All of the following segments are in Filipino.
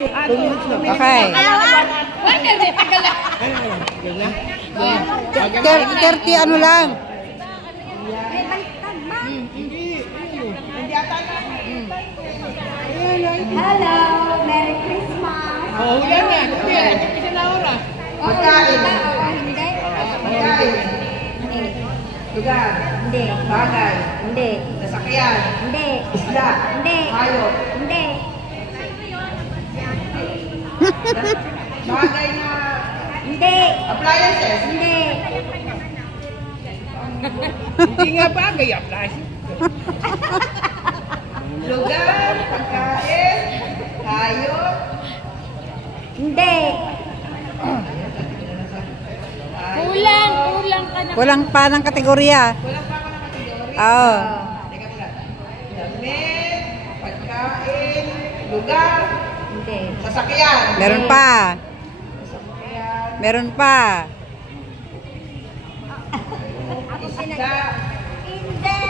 Okay. 30 ano lang. Hello, Merry Christmas. Oh, ulan na. Kasi na oras. Pagkain. Hindi. Pagkain. Lugar. Hindi. Bagay. Hindi. Sasakyan. Hindi. Isda. Hindi. Hayop. Hindi. Bagay na Hindi. appliances. Hindi. Hindi nga bagay appliances. Lugar, pagkain, hayop. Hindi. Kulang ka na. Kulang pa ng kategorya. Walang pa ako ng kategorya. Oo. Teka muna. Damit, pagkain, lugar, Hindi. sasakyan. Meron pa. Sasakyan, Meron pa. isda. Hindi.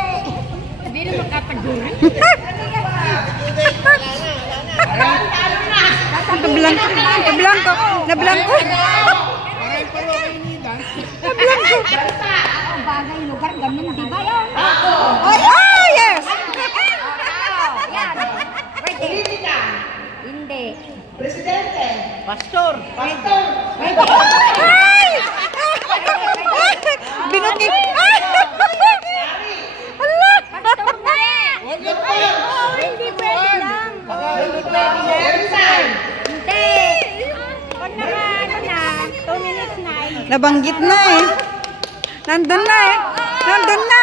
Hindi naman kategorya. Nablangko. Nablangko. Nablangko. Parang palo kayo nila. Nablangko. Ang bagay lugar, ganun, di ba yun? Ah, yes. Yan. Pwede. Politika. Hindi. Presidente. Pastor. Pastor. Ay! Binuki. Hala. Hindi pwede lang. Ensign. Hindi. Pag ano na, 2 minutes na. Nabanggit na eh. Nandun na eh. Nandun na.